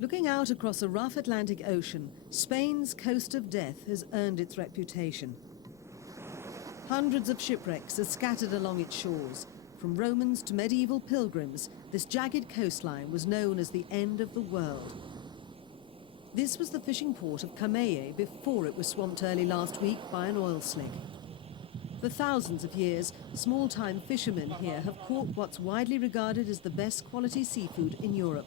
Looking out across a rough Atlantic Ocean, Spain's coast of death has earned its reputation. Hundreds of shipwrecks are scattered along its shores. From Romans to medieval pilgrims, this jagged coastline was known as the end of the world. This was the fishing port of Camelle before it was swamped early last week by an oil slick. For thousands of years, small-time fishermen here have caught what's widely regarded as the best quality seafood in Europe.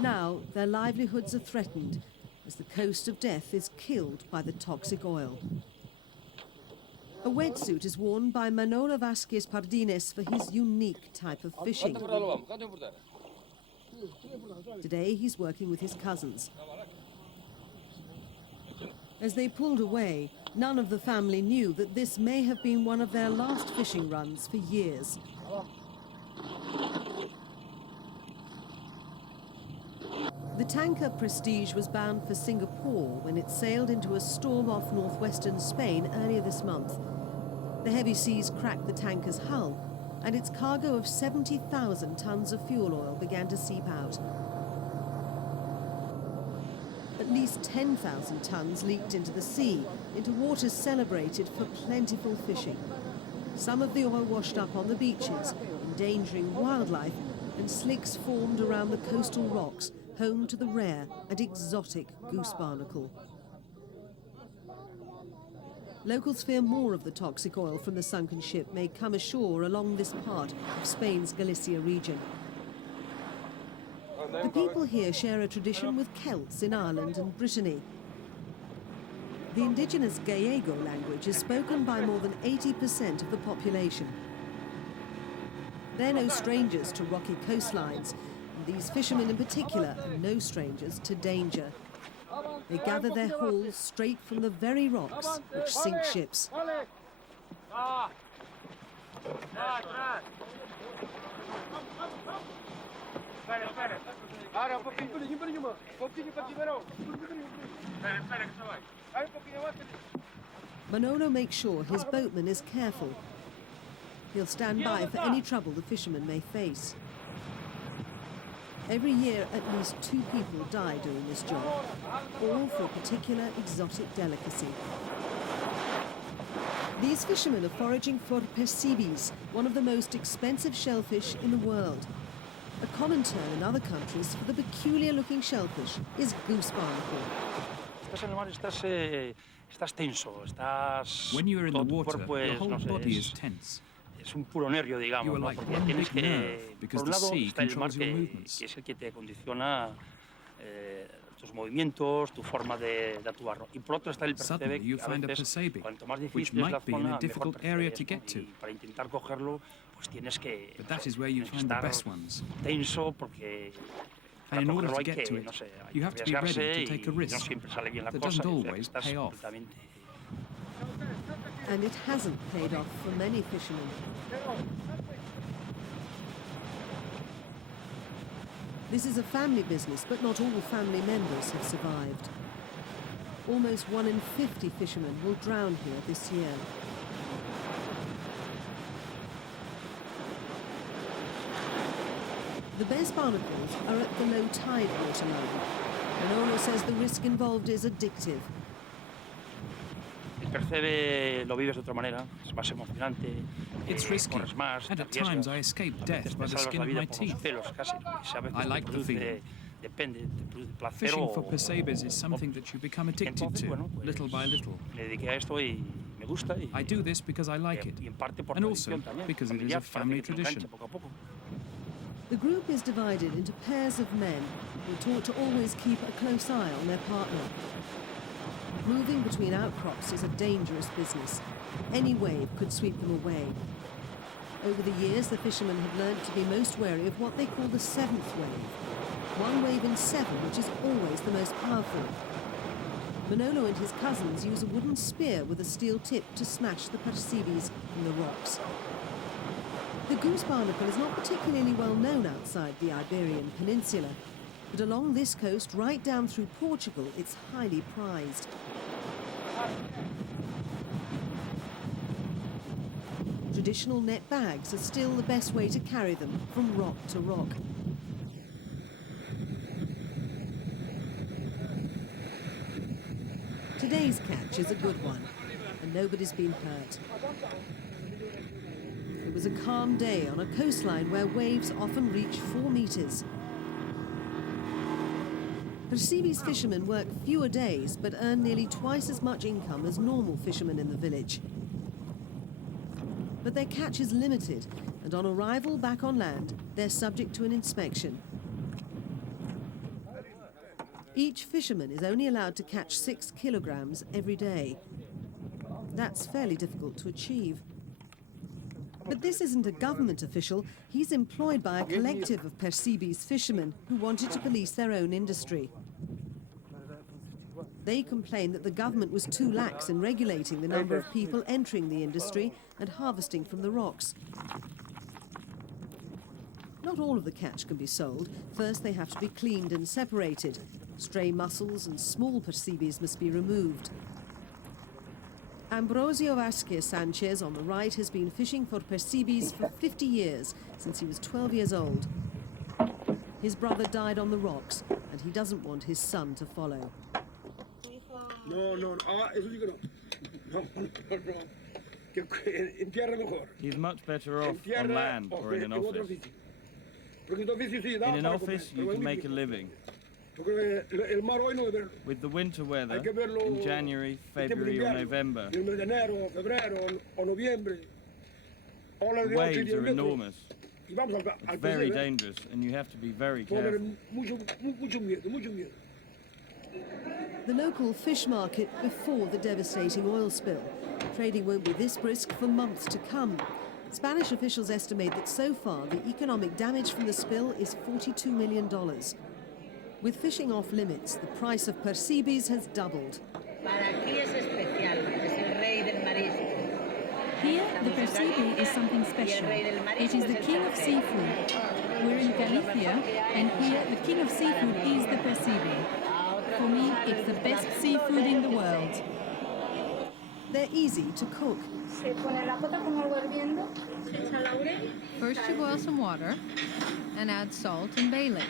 Now, their livelihoods are threatened as the coast of death is killed by the toxic oil. A wetsuit is worn by Manolo Vazquez Pardines for his unique type of fishing. Today, he's working with his cousins. As they pulled away, none of the family knew that this may have been one of their last fishing runs for years. The tanker Prestige was bound for Singapore when it sailed into a storm off northwestern Spain earlier this month. The heavy seas cracked the tanker's hull, and its cargo of 70,000 tons of fuel oil began to seep out. At least 10,000 tons leaked into the sea, into waters celebrated for plentiful fishing. Some of the oil washed up on the beaches, endangering wildlife, and slicks formed around the coastal rocks, home to the rare and exotic goose barnacle. Locals fear more of the toxic oil from the sunken ship may come ashore along this part of Spain's Galacia region. The people here share a tradition with Celts in Ireland and Brittany. The indigenous Gallego language is spoken by more than 80% of the population. They're no strangers to rocky coastlines, and these fishermen in particular are no strangers to danger. They gather their hauls straight from the very rocks which sink ships. Manolo makes sure his boatman is careful. He'll stand by for any trouble the fishermen may face. Every year, at least 2 people die doing this job, all for a particular exotic delicacy. These fishermen are foraging for percebes, one of the most expensive shellfish in the world. A common term in other countries for the peculiar-looking shellfish is goose barnacle. When you are in the water, your whole body is tense. Es un puro nervio, digamos, you are ¿no? like Porque one tienes big que, nerve, because por un the lado, sea está el mar controls your movements. que es el que te condiciona tus movimientos, tu forma de actuar, ¿no? Y por otro está el percebe, Suddenly you que a find a veces, percebe, cuanto más which difícil es la might be in zona, a difficult mejor area percebes, to ¿no? get to. Y para intentar cogerlo, pues tienes que, But that is where you find the best ones. tenso, porque And in order to hay get que, to it, no sé, hay you que have to be ready arriesgarse to take a y no risk siempre sale bien la that cosa, doesn't o sea, que always estás pay off. completamente... And it hasn't paid off for many fishermen. This is a family business, but not all family members have survived. Almost 1 in 50 fishermen will drown here this year. The best barnacles are at the low tide waterline. Manolo says the risk involved is addictive. El percebe lo vives de otra manera, es más emocionante. It's risky, Corres más, and te at times I arriesgas. escape A death veces by te the salvas skin la of vida my por los teeth. pelos, casi. Y si a veces I like te the produce, feeling. depende, te produce placer Fishing o... for percebes is something that you become addicted Entonces, to, bueno, pues, little by little. me dediqué a esto y me gusta. Y, I do this because I like it, y en parte por and also tradición también, because it is familiar, a family parece que te engancha tradition. poco a poco. The group is divided into pairs of men who are taught to always keep a close eye on their partner. Moving between outcrops is a dangerous business. Any wave could sweep them away. Over the years, the fishermen have learned to be most wary of what they call the 7th wave. 1 wave in 7, which is always the most powerful. Manolo and his cousins use a wooden spear with a steel tip to smash the percebes in the rocks. The goose barnacle is not particularly well known outside the Iberian Peninsula, but along this coast, right down through Portugal, it's highly prized. Traditional net bags are still the best way to carry them from rock to rock. Today's catch is a good one, and nobody's been hurt. It was a calm day on a coastline where waves often reach 4 meters. Percebes fishermen work fewer days but earn nearly twice as much income as normal fishermen in the village. But their catch is limited, and on arrival back on land, they're subject to an inspection. Each fisherman is only allowed to catch 6 kilograms every day. That's fairly difficult to achieve. But this isn't a government official. He's employed by a collective of Percebes fishermen who wanted to police their own industry. They complain that the government was too lax in regulating the number of people entering the industry and harvesting from the rocks. Not all of the catch can be sold. First, they have to be cleaned and separated. Stray mussels and small percebes must be removed. Ambrosio Vazquez Sanchez on the right has been fishing for percebes for 50 years, since he was 12 years old. His brother died on the rocks, and he doesn't want his son to follow. He's much better off on land or in an office. In an office, you can make a living. With the winter weather, in January, February or November, the waves are enormous. It's very dangerous, and you have to be very careful. The local fish market before the devastating oil spill. Trading won't be this brisk for months to come. Spanish officials estimate that so far the economic damage from the spill is $42 million. With fishing off limits, the price of percebes has doubled. Here, the percebe is something special. It is the king of seafood. We're in Galacia, and here the king of seafood is the percebe. For me, it's the best seafood in the world. They're easy to cook. First you boil some water and add salt and bay leaves.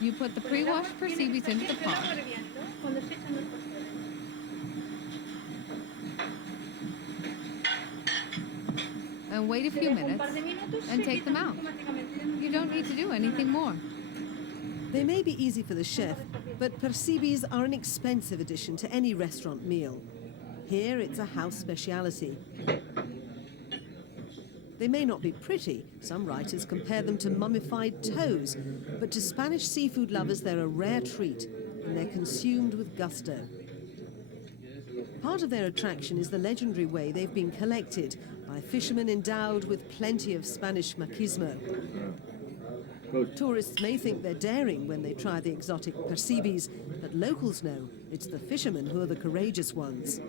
You put the pre-washed percebes into the pot. And wait a few minutes and take them out. You don't need to do anything more. They may be easy for the chef, but percebes are an expensive addition to any restaurant meal. Here, it's a house speciality. They may not be pretty. Some writers compare them to mummified toes, but to Spanish seafood lovers, they're a rare treat, and they're consumed with gusto. Part of their attraction is the legendary way they've been collected by fishermen endowed with plenty of Spanish machismo. Tourists may think they're daring when they try the exotic percebes, but locals know it's the fishermen who are the courageous ones.